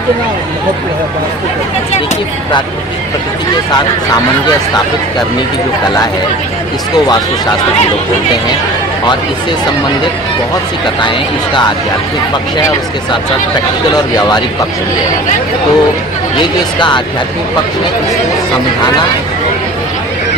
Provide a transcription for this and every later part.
कितना महत्व है वास्तु का? देखिए, प्रकृति के साथ सामंजस्य स्थापित करने की जो कला है, इसको वास्तुशास्त्र के लोग बोलते हैं। और इससे संबंधित बहुत सी कथाएँ हैं। इसका आध्यात्मिक पक्ष है और उसके साथ साथ प्रैक्टिकल और व्यावहारिक पक्ष भी है। तो ये जो इसका आध्यात्मिक पक्ष है, इसको समझाना,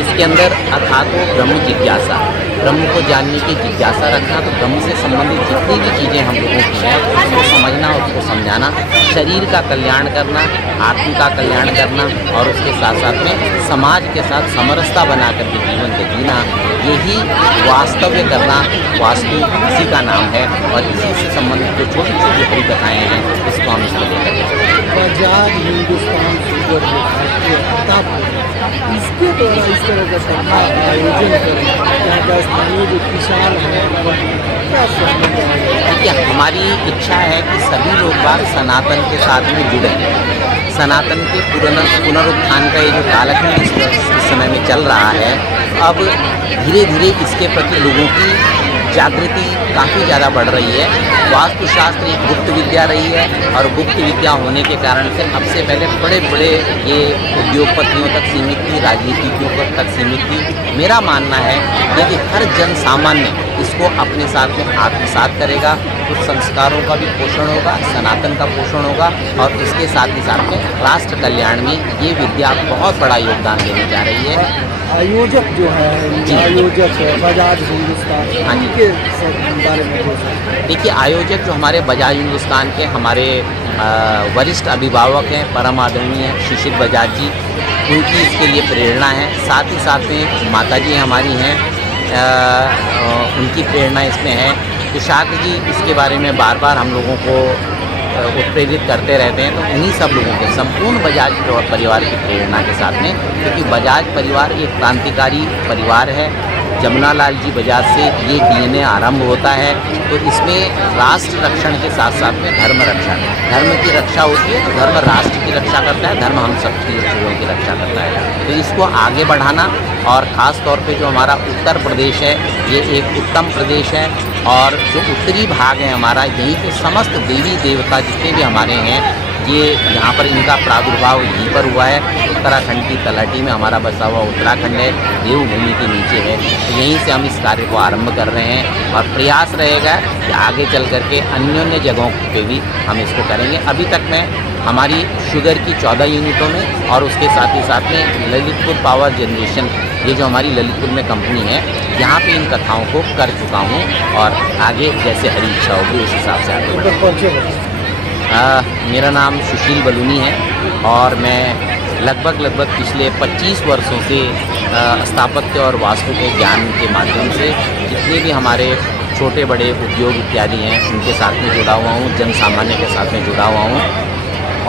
इसके अंदर अर्थात वो ब्रह्म जिज्ञासा, ब्रह्म को जानने की जिज्ञासा रखना, तो ब्रह्म से संबंधित जितनी भी चीज़ें हम लोगों की हैं उसको समझना, उसको समझाना, शरीर का कल्याण करना, आत्म का कल्याण करना और उसके साथ साथ में समाज के साथ समरसता बना करके जीवन को जीना, यही वास्तव्य करना वास्तु इसी का नाम है। और इसी से संबंधित जो छोटी छोटी हरी कथाएँ हैं, इसको हम इसको लेकर के चलते हैं। बजाज हिंदुस्तान शुगर जो है, इसके द्वारा इस तरह का सभा आयोजन करें, यहाँ का स्थानीय जो किसान है क्या संबंध है? देखिए, हमारी इच्छा है कि सभी लोग बाग सनातन के साथ में जुड़े। सनातन के पुनरुत्थान का ये जो कालखंड इस समय में चल रहा है, अब धीरे धीरे इसके प्रति लोगों की जागृति काफ़ी ज़्यादा बढ़ रही है। वास्तुशास्त्र एक गुप्त विद्या रही है और गुप्त विद्या होने के कारण से अब से पहले बड़े बड़े ये उद्योगपतियों तक सीमित थी, राजनीतिज्ञों तक सीमित थी। मेरा मानना है कि हर जन सामान्य इसको अपने साथ में आत्मसात करेगा तो संस्कारों का भी पोषण होगा, सनातन का पोषण होगा और उसके साथ ही साथ में राष्ट्र कल्याण में ये विद्या बहुत बड़ा योगदान देने जा रही है। आयोजक जो है, आयोजक है बजाज हिंदुस्तान, हाँ जी, के बारे में बोल सकते हैं। देखिए, आयोजक जो हमारे बजाज हिंदुस्तान के हमारे वरिष्ठ अभिभावक हैं, परम आदरणीय शिशिर बजाज जी, उनकी इसके लिए प्रेरणा है। साथ ही साथ में माता जी हमारी हैं, उनकी प्रेरणा इसमें है। कुशाग्र जी इसके बारे में बार बार हम लोगों को उत्प्रेरित करते रहते हैं। तो उन्हीं सब लोगों के संपूर्ण बजाज परिवार की प्रेरणा के साथ में, क्योंकि बजाज परिवार एक क्रांतिकारी परिवार है। जमुना लाल जी बजाज से ये डीएनए आरंभ होता है। तो इसमें राष्ट्र रक्षण के साथ साथ में धर्म रक्षा, धर्म की रक्षा होती है तो धर्म राष्ट्र की रक्षा करता है, धर्म हम सबकी चीज़ों की रक्षा करता है। तो इसको आगे बढ़ाना, और ख़ास तौर पे जो हमारा उत्तर प्रदेश है, ये एक उत्तम प्रदेश है। और जो उत्तरी भाग है हमारा, यहीं पे समस्त देवी देवता जितने भी हमारे हैं, ये यहाँ पर इनका प्रादुर्भाव यहीं पर हुआ है। उत्तराखंड की तलहटी में हमारा बसा हुआ उत्तराखंड है, देवभूमि के नीचे है। तो यहीं से हम इस कार्य को आरंभ कर रहे हैं और प्रयास रहेगा कि आगे चल करके अन्य जगहों पे भी हम इसको करेंगे। अभी तक मैं हमारी शुगर की 14 यूनिटों में और उसके साथ ही साथ में ललितपुर पावर जनरेशन, ये जो हमारी ललितपुर में कंपनी है, यहाँ पे इन कथाओं को कर चुका हूँ और आगे जैसे हरी इच्छा होगी उस हिसाब से आगे। मेरा नाम सुशील बलूनी है और मैं लगभग पिछले 25 वर्षों से स्थापत्य और वास्तु के ज्ञान के माध्यम से जितने भी हमारे छोटे बड़े उद्योग इत्यादि हैं उनके साथ में जुड़ा हुआ हूँ, जन सामान्य के साथ में जुड़ा हुआ हूँ।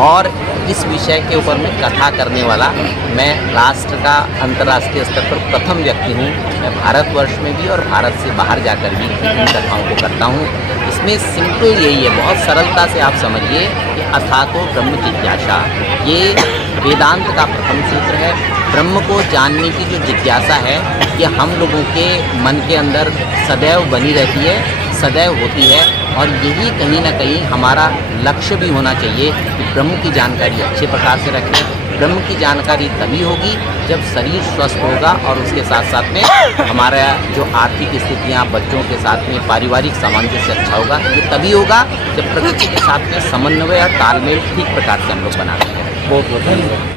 और इस विषय के ऊपर में कथा करने वाला मैं राष्ट्र का अंतर्राष्ट्रीय स्तर पर प्रथम व्यक्ति हूँ। मैं भारतवर्ष में भी और भारत से बाहर जाकर भी इन कथाओं को करता हूँ। इसमें सिंपल यही है, बहुत सरलता से आप समझिए कि अथातो ब्रह्म जिज्ञासा, ये वेदांत का प्रथम सूत्र है। ब्रह्म को जानने की जो जिज्ञासा है, ये हम लोगों के मन के अंदर सदैव बनी रहती है, सदैव होती है। और यही कहीं ना कहीं हमारा लक्ष्य भी होना चाहिए कि ब्रह्म की जानकारी अच्छे प्रकार से रखें। ब्रह्म की जानकारी तभी होगी जब शरीर स्वस्थ होगा और उसके साथ साथ में हमारा जो आर्थिक स्थितियाँ, बच्चों के साथ में पारिवारिक सामंजस्य अच्छा होगा। ये तभी होगा जब प्रकृति के साथ में समन्वय और तालमेल ठीक प्रकार से हम लोग बनाते हैं। बहुत बहुत धन्यवाद।